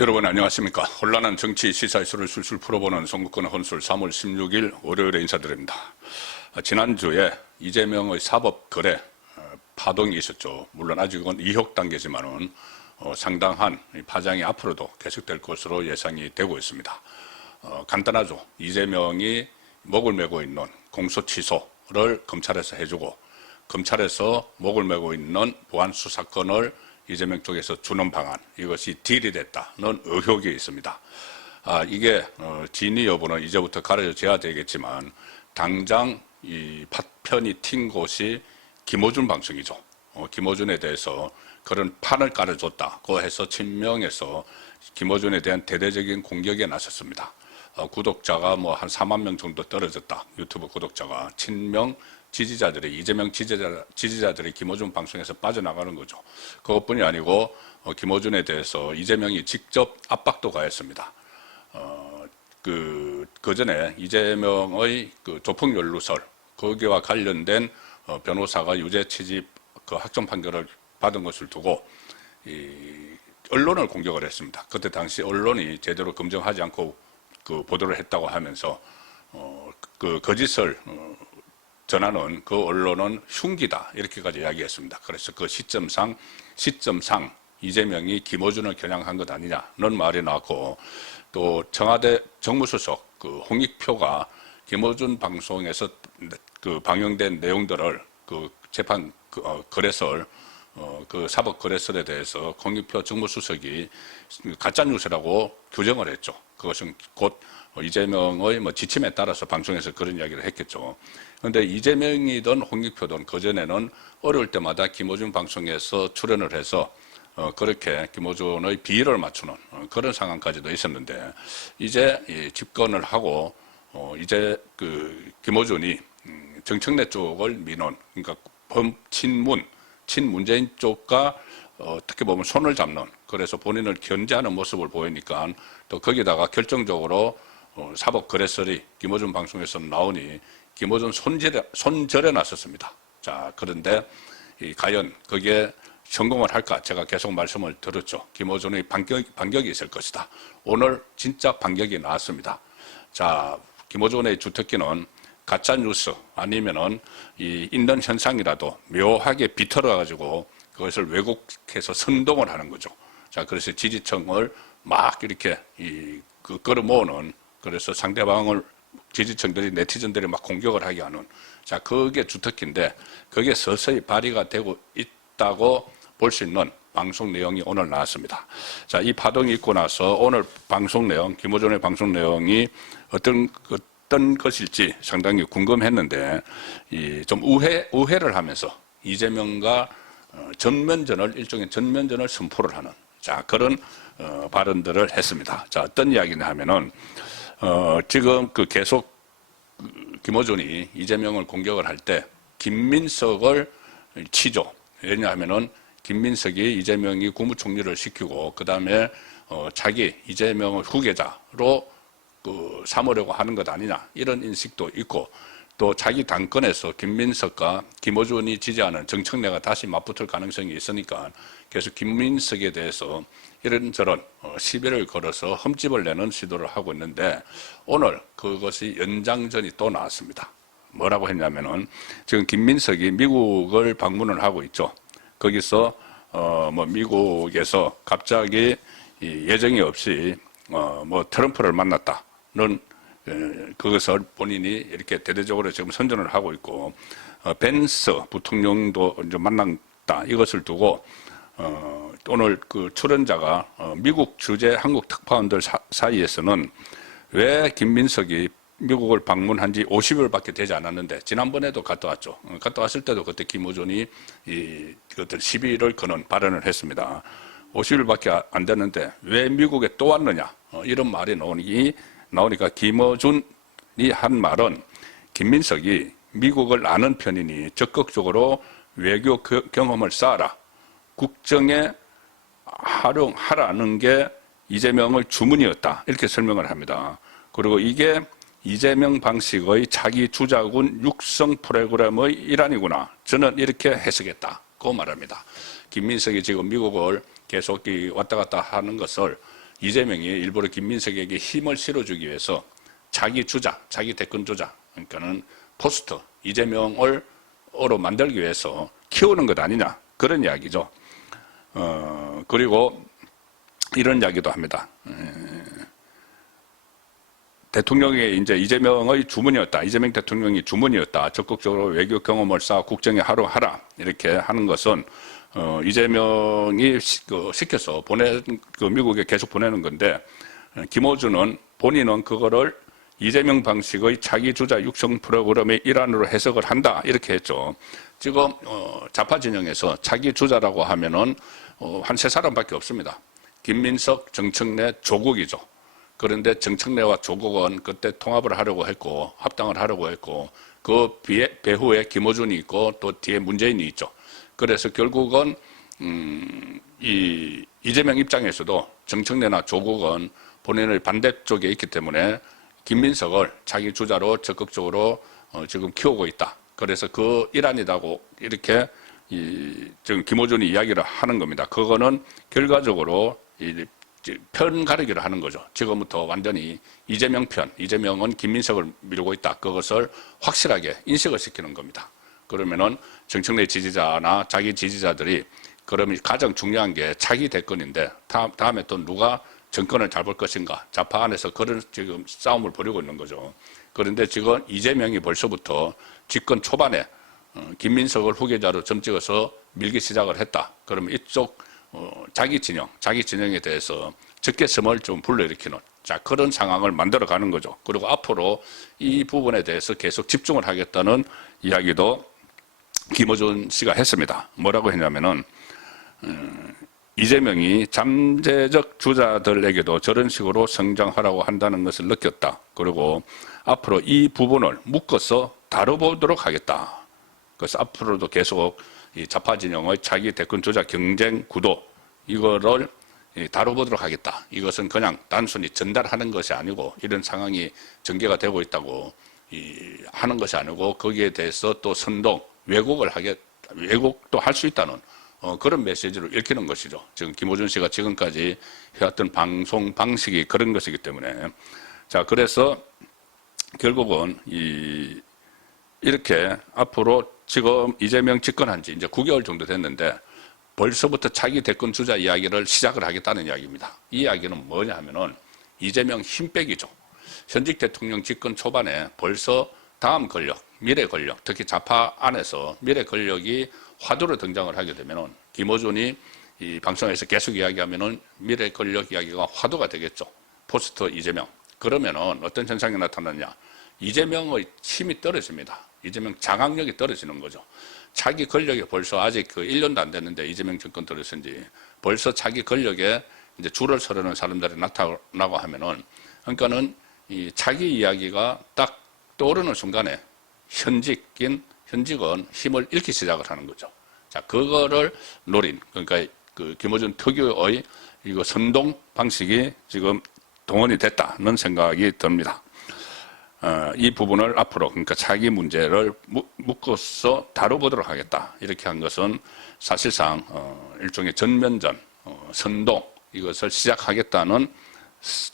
여러분 안녕하십니까. 혼란한 정치 시사 이슈를 술술 풀어보는 송국권의 혼술 3월 16일 월요일에 인사드립니다. 지난주에 이재명의 사법거래 파동이 있었죠. 물론 아직은 이혹 단계지만은 상당한 파장이 앞으로도 계속될 것으로 예상이 되고 있습니다. 간단하죠. 이재명이 목을 메고 있는 공소 취소를 검찰에서 해주고 검찰에서 목을 메고 있는 보안 수사권을 이재명 쪽에서 주는 방안, 이것이 딜이 됐다는 의혹이 있습니다. 이게 진위 여부는 이제부터 가려져야 되겠지만 당장 이 파편이 튄 곳이 김어준 방송이죠. 김어준에 대해서 그런 판을 깔아줬다고 해서 친명에서 김어준에 대한 대대적인 공격에 나섰습니다. 구독자가 뭐 한 4만 명 정도 떨어졌다. 유튜브 구독자가 친명 지지자들이, 이재명 지지자들이 김어준 방송에서 빠져나가는 거죠. 그것뿐이 아니고 김어준에 대해서 이재명이 직접 압박도 가했습니다. 그 전에 이재명의 그 조폭 연루설 거기와 관련된 변호사가 유죄 취집 그 확정 판결을 받은 것을 두고 언론을 공격을 했습니다. 그때 당시 언론이 제대로 검증하지 않고 그 보도를 했다고 하면서 그 거짓을 전하는 그 언론은 흉기다 이렇게까지 이야기했습니다. 그래서 그 시점상 이재명이 김어준을 겨냥한 것 아니냐는 말이 나왔고, 또 청와대 정무수석 그 홍익표가 김어준 방송에서 그 방영된 내용들을 그 재판 거래설 그 사법 거래설에 대해서 홍익표 정무수석이 가짜 뉴스라고 규정을 했죠. 그것은 곧 이재명의 뭐 지침에 따라서 방송에서 그런 이야기를 했겠죠. 그런데 이재명이든 홍익표든 그전에는 어려울 때마다 김어준 방송에서 출연을 해서 그렇게 김어준의 비위를 맞추는 그런 상황까지도 있었는데, 이제 집권을 하고 이제 그 김어준이 정청래 쪽을 미는, 그러니까 친문재인 쪽과 어떻게 보면 손을 잡는, 그래서 본인을 견제하는 모습을 보이니까 또 거기다가 결정적으로 사법 거래설이 김어준 방송에서 나오니 김어준 손절에 나섰습니다. 자, 그런데 과연 거기에 성공을 할까? 제가 계속 말씀을 드렸죠. 김어준의 반격이 있을 것이다. 오늘 진짜 반격이 나왔습니다. 자, 김어준의 주특기는 가짜 뉴스 아니면은 있는 현상이라도 묘하게 비틀어 가지고 그것을 왜곡해서 선동을 하는 거죠. 자, 그래서 지지층을 막 이렇게 끌어모으는, 그래서 상대방을 지지층들이, 네티즌들이 막 공격을 하게 하는, 자, 그게 주특기인데 그게 서서히 발휘가 되고 있다고 볼 수 있는 방송 내용이 오늘 나왔습니다. 자, 이 파동이 있고 나서 오늘 방송 내용, 김어준의 방송 내용이 어떤 것일지 상당히 궁금했는데, 좀 우회를 하면서 이재명과 일종의 전면전을 선포를 하는, 자, 그런 발언들을 했습니다. 자, 어떤 이야기냐 하면은 지금 그 계속 김어준이 이재명을 공격을 할 때 김민석을 치죠. 왜냐하면은 김민석이 이재명이 국무총리를 시키고 그 다음에 자기 이재명을 후계자로 삼으려고 하는 것 아니냐, 이런 인식도 있고, 또 자기 당권에서 김민석과 김어준이 지지하는 정청래가 다시 맞붙을 가능성이 있으니까 계속 김민석에 대해서 이런저런 시비를 걸어서 흠집을 내는 시도를 하고 있는데, 오늘 그것이 연장전이 또 나왔습니다. 뭐라고 했냐면은 지금 김민석이 미국을 방문을 하고 있죠. 거기서 뭐 미국에서 갑자기 예정이 없이 뭐 트럼프를 만났다는 그것을 본인이 이렇게 대대적으로 지금 선전을 하고 있고, 벤스 부통령도 이제 만났다, 이것을 두고 오늘 그 출연자가 미국 주재 한국 특파원들 사이에서는 왜 김민석이 미국을 방문한 지 50일밖에 되지 않았는데, 지난번에도 갔다 왔죠. 갔다 왔을 때도 그때 김어준이 그것들 시비를 거는 발언을 했습니다. 50일밖에 안 됐는데 왜 미국에 또 왔느냐, 이런 말이 나오니까 김어준이 한 말은 김민석이 미국을 아는 편이니 적극적으로 외교 경험을 쌓아라, 국정에 활용하라는 게 이재명의 주문이었다, 이렇게 설명을 합니다. 그리고 이게 이재명 방식의 자기 주자군 육성 프로그램의 일환이구나, 저는 이렇게 해석했다고 말합니다. 김민석이 지금 미국을 계속 왔다 갔다 하는 것을 이재명이 일부러 김민석에게 힘을 실어주기 위해서 자기 주자, 자기 대권 주자, 그러니까는 포스터 이재명을 으로 만들기 위해서 키우는 것 아니냐 그런 이야기죠. 그리고 이런 이야기도 합니다. 대통령이 이제 이재명의 주문이었다. 이재명 대통령이 주문이었다. 적극적으로 외교 경험을 쌓아 국정에 하라. 이렇게 하는 것은 이재명이 시켜서 미국에 계속 보내는 건데, 김어준은 본인은 그거를 이재명 방식의 자기 주자 육성 프로그램의 일환으로 해석을 한다. 이렇게 했죠. 지금 좌파 진영에서 자기 주자라고 하면은 한 세 사람밖에 없습니다. 김민석, 정청래, 조국이죠. 그런데 정청래와 조국은 그때 통합을 하려고 했고 합당을 하려고 했고 그 배후에 김어준이 있고 또 뒤에 문재인이 있죠. 그래서 결국은 이재명 입장에서도 정청래나 조국은 본인의 반대쪽에 있기 때문에 김민석을 자기 주자로 적극적으로 지금 키우고 있다. 그래서 그 일환이라고 이렇게 지금 김어준이 이야기를 하는 겁니다. 그거는 결과적으로 편 가르기를 하는 거죠. 지금부터 완전히 이재명 편, 이재명은 김민석을 밀고 있다. 그것을 확실하게 인식을 시키는 겁니다. 그러면은 정청래 지지자나 자기 지지자들이 그러면 가장 중요한 게 자기 대권인데 다음에 또 누가 정권을 잡을 것인가. 좌파 안에서 그런 지금 싸움을 벌이고 있는 거죠. 그런데 지금 이재명이 벌써부터 집권 초반에 김민석을 후계자로 점찍어서 밀기 시작을 했다. 그러면 이쪽 자기 진영에 대해서 적개심을 좀 불러일으키는 그런 상황을 만들어가는 거죠. 그리고 앞으로 이 부분에 대해서 계속 집중을 하겠다는 이야기도 김어준 씨가 했습니다. 뭐라고 했냐면은 이재명이 잠재적 주자들에게도 저런 식으로 성장하라고 한다는 것을 느꼈다. 그리고 앞으로 이 부분을 묶어서 다뤄보도록 하겠다. 그래서 앞으로도 계속 이 좌파 진영의 자기 대권 주자 경쟁 구도 이거를 다뤄보도록 하겠다. 이것은 그냥 단순히 전달하는 것이 아니고 이런 상황이 전개가 되고 있다고 하는 것이 아니고 거기에 대해서 또 선동 왜곡도 할 수 있다는 그런 메시지를 읽히는 것이죠. 지금 김어준 씨가 지금까지 해왔던 방송 방식이 그런 것이기 때문에 그래서 결국은 이렇게 앞으로 지금 이재명 집권한 지 이제 9개월 정도 됐는데 벌써부터 자기 대권 주자 이야기를 시작을 하겠다는 이야기입니다. 이 이야기는 뭐냐 하면은 이재명 힘 빼기죠. 현직 대통령 집권 초반에 벌써 다음 권력, 미래 권력, 특히 좌파 안에서 미래 권력이 화두로 등장을 하게 되면은 김어준이 이 방송에서 계속 이야기하면은 미래 권력 이야기가 화두가 되겠죠. 포스터 이재명. 그러면은 어떤 현상이 나타나냐? 이재명의 힘이 떨어집니다. 이재명 장악력이 떨어지는 거죠. 자기 권력에 벌써 아직 1년도 안 됐는데 이재명 정권 들어선 지 벌써 자기 권력에 이제 줄을 서르는 사람들이 나타나고 하면은 그러니까는 이 자기 이야기가 딱 떠오르는 순간에 현직은 힘을 잃기 시작을 하는 거죠. 그거를 노린 그러니까 그 김어준 특유의 이거 선동 방식이 지금 동원이 됐다는 생각이 듭니다. 이 부분을 앞으로 그러니까 자기 문제를 묶어서 다뤄보도록 하겠다. 이렇게 한 것은 사실상 일종의 전면전, 선동 이것을 시작하겠다는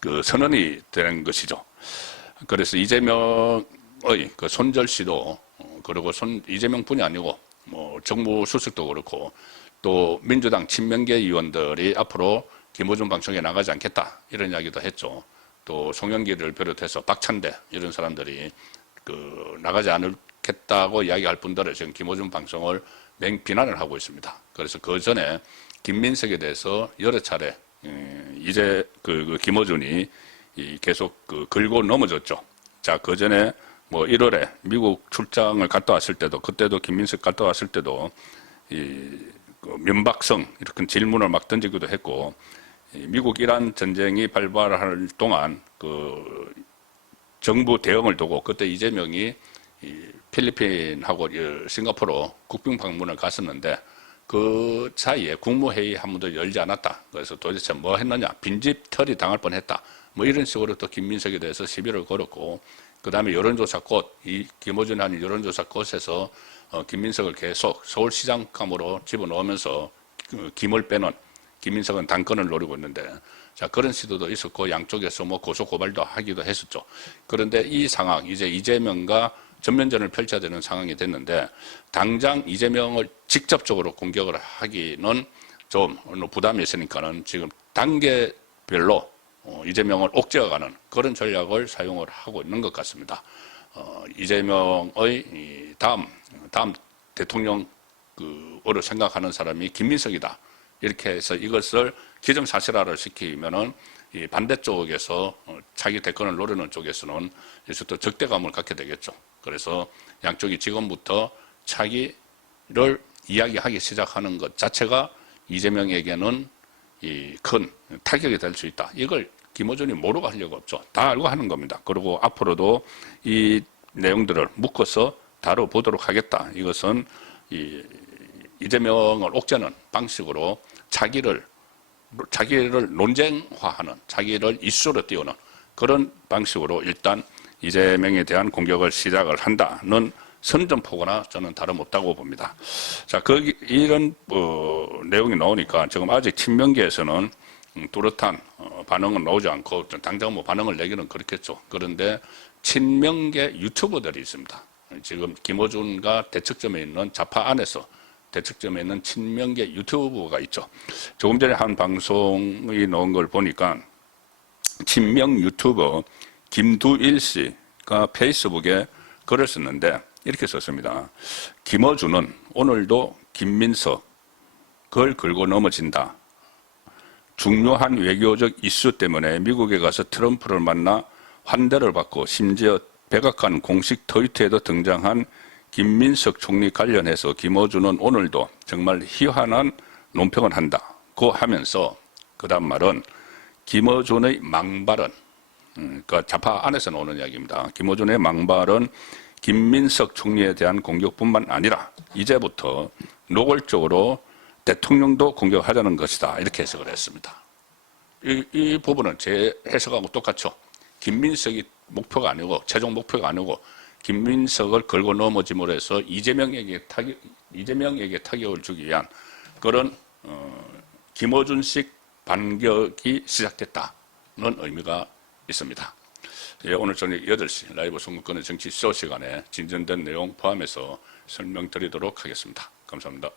그 선언이 되는 것이죠. 그래서 이재명의 그 손절 씨도 그리고 이재명뿐이 아니고 뭐 정무 수석도 그렇고 또 민주당 친명계 의원들이 앞으로 김어준 방송에 나가지 않겠다 이런 이야기도 했죠. 또 송영길을 비롯해서 박찬대 이런 사람들이 나가지 않겠다고 이야기할 분들은 지금 김어준 방송을 맹비난을 하고 있습니다. 그래서 그 전에 김민석에 대해서 여러 차례 이제 김어준이 계속 긁고 넘어졌죠. 그 전에 뭐 1월에 미국 출장을 갔다 왔을 때도 그때도 김민석 갔다 왔을 때도 면박성 이렇게 질문을 막 던지기도 했고 미국 이란 전쟁이 발발할 동안 정부 대응을 두고 그때 이재명이 필리핀하고 싱가포르 국빈 방문을 갔었는데 그 사이에 국무회의 한 번도 열지 않았다. 그래서 도대체 뭐 했느냐 빈집털이 당할 뻔했다. 뭐 이런 식으로 또 김민석에 대해서 시비를 걸었고 그 다음에 여론조사 이 김어준이 하는 여론조사 꽃에서 김민석을 계속 서울시장감으로 집어넣으면서 김을 빼는 김민석은 당권을 노리고 있는데 자, 그런 시도도 있었고 양쪽에서 뭐 고소 고발도 하기도 했었죠. 그런데 이 상황, 이제 이재명과 전면전을 펼쳐야 되는 상황이 됐는데 당장 이재명을 직접적으로 공격을 하기는 좀 부담이 있으니까는 지금 단계별로 이재명을 옥죄어가는 그런 전략을 사용을 하고 있는 것 같습니다. 이재명의 다음 대통령으로 생각하는 사람이 김민석이다. 이렇게 해서 이것을 기정사실화를 시키면은 이 반대쪽에서 자기 대권을 노리는 쪽에서는 이제 또 적대감을 갖게 되겠죠. 그래서 양쪽이 지금부터 차기를 이야기하기 시작하는 것 자체가 이재명에게는 이 큰 타격이 될 수 있다. 이걸 김어준이 모르고 하려고 없죠. 다 알고 하는 겁니다. 그리고 앞으로도 이 내용들을 묶어서 다뤄보도록 하겠다. 이것은 이재명을 옥죄는 방식으로 자기를 논쟁화하는, 자기를 이슈로 띄우는 그런 방식으로 일단 이재명에 대한 공격을 시작을 한다는 선전포고나 저는 다름없다고 봅니다. 자, 이런 내용이 나오니까 지금 아직 친명계에서는 뚜렷한 반응은 나오지 않고 당장 뭐 반응을 내기는 그렇겠죠. 그런데 친명계 유튜버들이 있습니다. 지금 김어준과 대척점에 있는 좌파 안에서 대척점에 있는 친명계 유튜버가 있죠. 조금 전에 한 방송이 나온 걸 보니까 친명 유튜버 김두일 씨가 페이스북에 글을 썼는데 이렇게 썼습니다. 김어준은 오늘도 김민석을 긁고 넘어진다. 중요한 외교적 이슈 때문에 미국에 가서 트럼프를 만나 환대를 받고 심지어 백악관 공식 트위터에도 등장한 김민석 총리 관련해서 김어준은 오늘도 정말 희한한 논평을 한다고 하면서 그 다음 말은 김어준의 망발은 그러니까 좌파 안에서 나오는 이야기입니다. 김어준의 망발은 김민석 총리에 대한 공격뿐만 아니라 이제부터 노골적으로 대통령도 공격하자는 것이다. 이렇게 해석을 했습니다. 이 부분은 제 해석하고 똑같죠. 김민석이 목표가 아니고 최종 목표가 아니고 김민석을 걸고 넘어짐으로 해서 이재명에게 타격을 주기 위한 그런 김어준식 반격이 시작됐다는 의미가 있습니다. 예, 오늘 저녁 8시 라이브 선거권의 정치 쇼 시간에 진전된 내용 포함해서 설명드리도록 하겠습니다. 감사합니다.